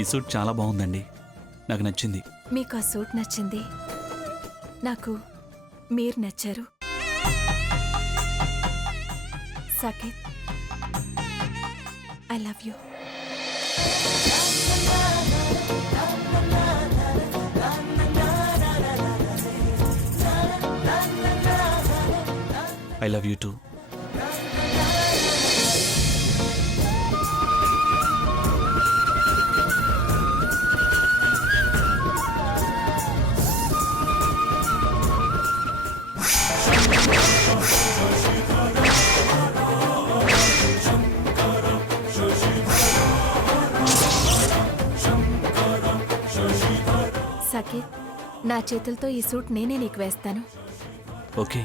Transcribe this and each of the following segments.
ఈ సూట్ చాలా బాగుందండి, నాకు నచ్చింది. మీకు ఆ సూట్ నచ్చింది, నాకు మీరు నచ్చారు. Saketh, I love you. I love you too. Saketh, నా చేతులతో ఈ సూట్ నేనే నీకు వేస్తాను. ఓకే.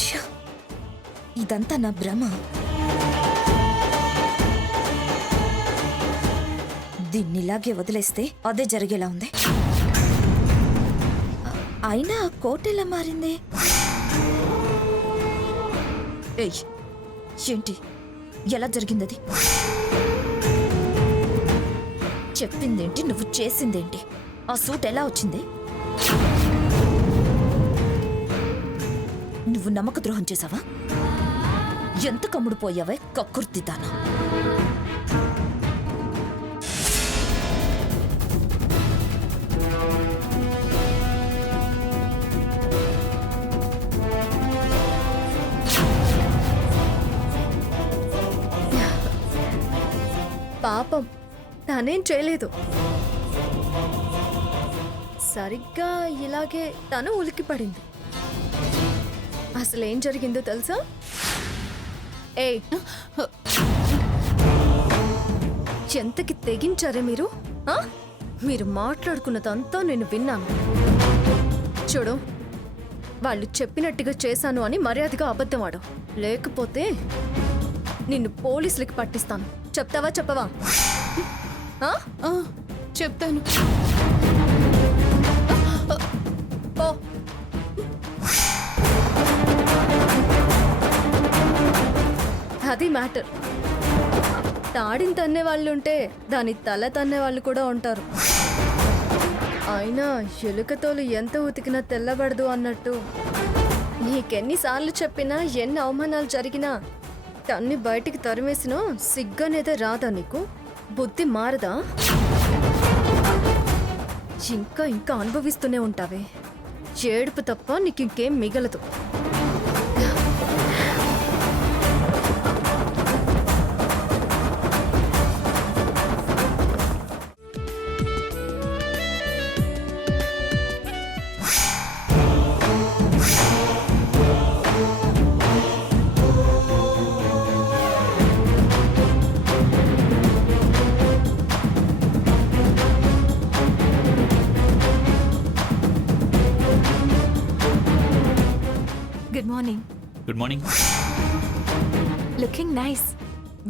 ఛ! ఇదంతా నా భ్రమ. దీన్నిలాగే వదిలేస్తే అదే జరిగేలా ఉంది. అయినా ఆ కోట్ ఎలా మారింది? ఏయ్, ఏంటి, ఎలా జరిగిందది? చెప్పిందేంటి, నువ్వు చేసిందేంటి? ఆ సూట్ ఎలా వచ్చింది? నువ్వు నమ్మక ద్రోహం చేసావా? ఎంత కమ్ముడు పోయావే కక్కుర్తిదానా? పాపం, తనేం చేయలేదు. సరిగ్గా ఇలాగే తను ఉలిక్కిపడింది. అసలేం జరిగిందో తెలుసా? ఏయ్, ఎంతకి తెగించారే మీరు? ఆ? మీరు మాట్లాడుకున్నదంతా నేను విన్నాను. చూడు, వాళ్ళు చెప్పినట్టుగా చేశాను అని మర్యాదగా అబద్ధం ఆడు, లేకపోతే నిన్ను పోలీసులకి పట్టిస్తాను. చెప్తావా చెప్పవా? చెప్తాను. ఓ, అది మ్యాటర్. తాడిని తన్నే వాళ్ళు ఉంటే దాని తల తన్నే వాళ్ళు కూడా ఉంటారు. అయినా ఎలుకతోలు ఎంత ఉతికినా తెల్లబడదు అన్నట్టు నీకెన్నిసార్లు చెప్పినా, ఎన్ని అవమానాలు జరిగినా, తన్ని బయటికి తరిమేసినా సిగ్గనేదే రాదా నీకు? బుద్ధి మారదా? ఇంకా ఇంకా అనుభవిస్తూనే ఉంటావే. ఏడుపు తప్ప నీకు ఇంకేం మిగలదు. Good morning. Good morning. Looking nice,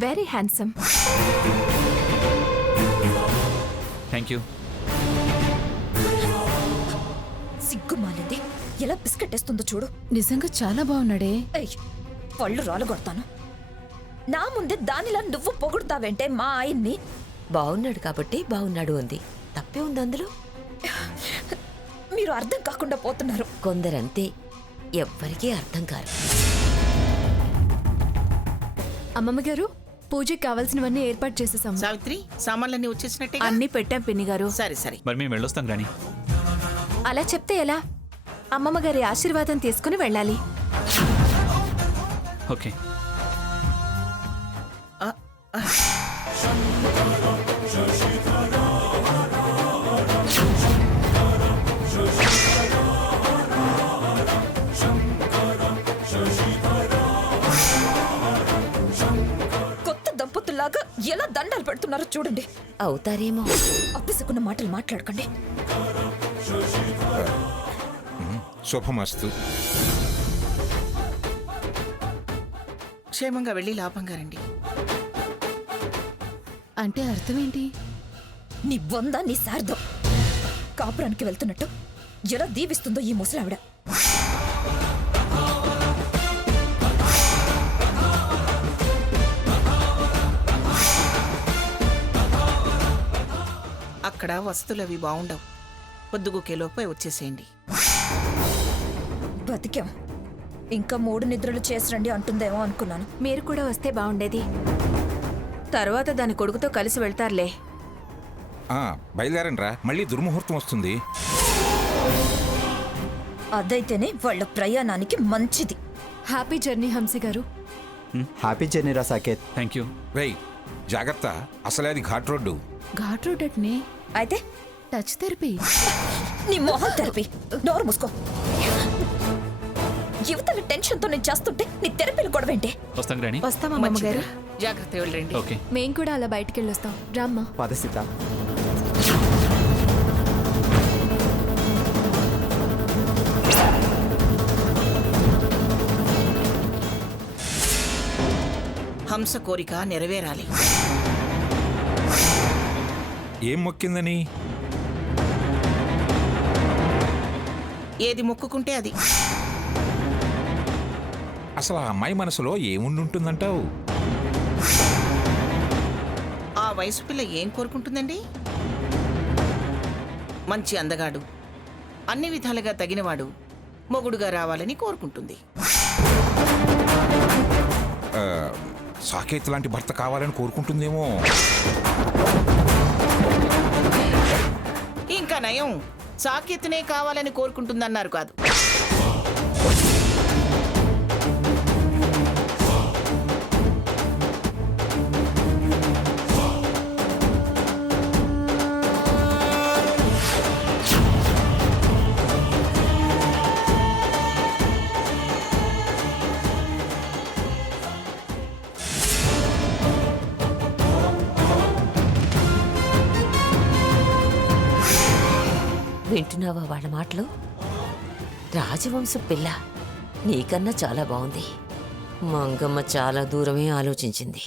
very handsome. Thank you. సిగ్గుమాలింది, ఎలా బిస్కెట్టేస్తుందో చూడు. నిజంగా చాలా బాగున్నాడే. ఏయ్, పళ్ళు రాలగొడతాను. నా ముందే దానిలా నువ్వు పొగుడుతావేంటే మా ఆయన్ని? బాగున్నాడు కాబట్టి బాగున్నాడు అంది. తప్పే ఉంది అందులో. మీరు అర్థం కాకుండా పోతున్నారు. కొందరంతే, ఎవ్వరికీ అర్థం కాదు. అమ్మమ్మ గారు, పూజకి కావాల్సినవన్నీ ఏర్పాటు చేసేసాం. సావిత్రి, సామాన్లన్నీ వచ్చేసినట్టే. అన్నీ పెట్టాం పిన్ని గారు. సరే సరే. మరి మేము వెళ్ళొస్తాం రాణి. అలా చెప్తే ఎలా? అమ్మమ్మ గారి ఆశీర్వాదం తీసుకుని వెళ్ళాలి. ఓకే. కొత్త దంపతుల్లాగా ఎలా దండాలు పెడుతున్నారో చూడండి. అవుతారేమో. అప్పసుకున్న మాటలు మాట్లాడకండి. శుభమస్తు. క్షేమంగా వెళ్ళి లాభంగా రండి. అంటే అర్థం ఏంటి? నీ బొంద నీ శారదం కాపురానికి వెళ్తున్నట్టు ఎలా దీవిస్తుందో ఈ ముసలావిడ. అక్కడ వస్తువులు అవి బాగుండవు. పొద్దుగుకేలోపై వచ్చేసేయండి. బతికాం. ఇంకా 3 నిద్రలు చేసిరండి అంటుందేమో అనుకున్నాను. మీరు కూడా వస్తే బాగుండేది. తర్వాత దాని కొడుకుతో కలిసి వెళ్తారులే. బయలుదేరండి రా, మళ్ళీ దుర్ముహూర్తం వస్తుంది. అదైతేనే వాళ్ళ ప్రయాణానికి మంచిది. హ్యాపీ జర్నీ హంసి గారు. హ్యాపీ జర్నీ రా సాకేత్. Thank you. రేయ్ జాగ్రత్త, అసలే అది ఘాట్ రోడ్డు. ఘాట్ రోడ్ అట్నే అయితే టచ్ థెరపీ. నీ మొహం తెరపి. నోరు మూసుకో. యువతల టెన్షన్తో నేను చేస్తుంటే నీ తెరపిలు గొడవేంటి? వస్తాం గ్రాని. వస్తామమ్మమ్మ గారు. జాగ్రత్త వెళ్ళండి. ఓకే. మేం కూడా అలా బయటికి వెళ్ళొస్తాం. రామ్మా. పద సీత. హంస కోరిక నెరవేరాలి. ఏం మొక్కిందని? ఏది మొక్కుకుంటే అది. అసలు ఆ అమ్మాయి మనసులో ఏముండుంటుందంటావు? ఆ వయసు పిల్ల ఏం కోరుకుంటుందండి? మంచి అందగాడు, అన్ని విధాలుగా తగినవాడు మొగుడుగా రావాలని కోరుకుంటుంది. సాకేత్ లాంటి భర్త కావాలని కోరుకుంటుందేమో. ఇంకా నయం, సాకేత్నే కావాలని కోరుకుంటుందన్నారు కాదు. వింటున్నావా వాళ్ళ మాటలు? రాజవంశం పిల్ల నీకన్నా చాలా బాగుంది. మంగమ్మ చాలా దూరమే ఆలోచించింది.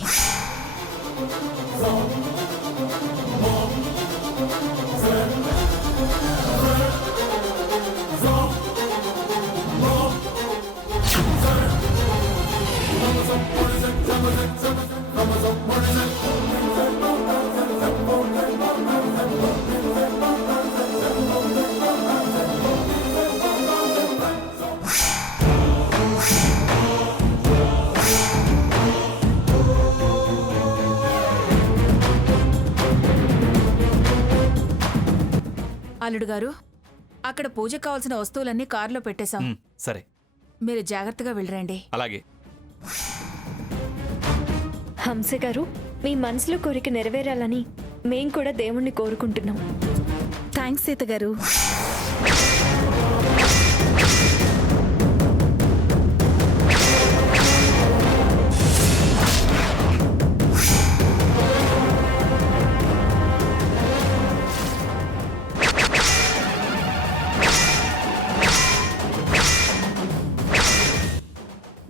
అల్లుడు గారు, అక్కడ పూజకు కావాల్సిన వస్తువులన్నీ కారులో పెట్టేశాం. సరే. మీరు జాగ్రత్తగా వెళ్ళరండి. అలాగే. హంస గారు, మీ మనసులో కోరిక నెరవేరాలని మేం కూడా దేవుణ్ణి కోరుకుంటున్నాం. థ్యాంక్స్ సీత గారు.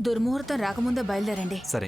దుర్ముహూర్తం రాకముందే బయలుదేరండి. సరే.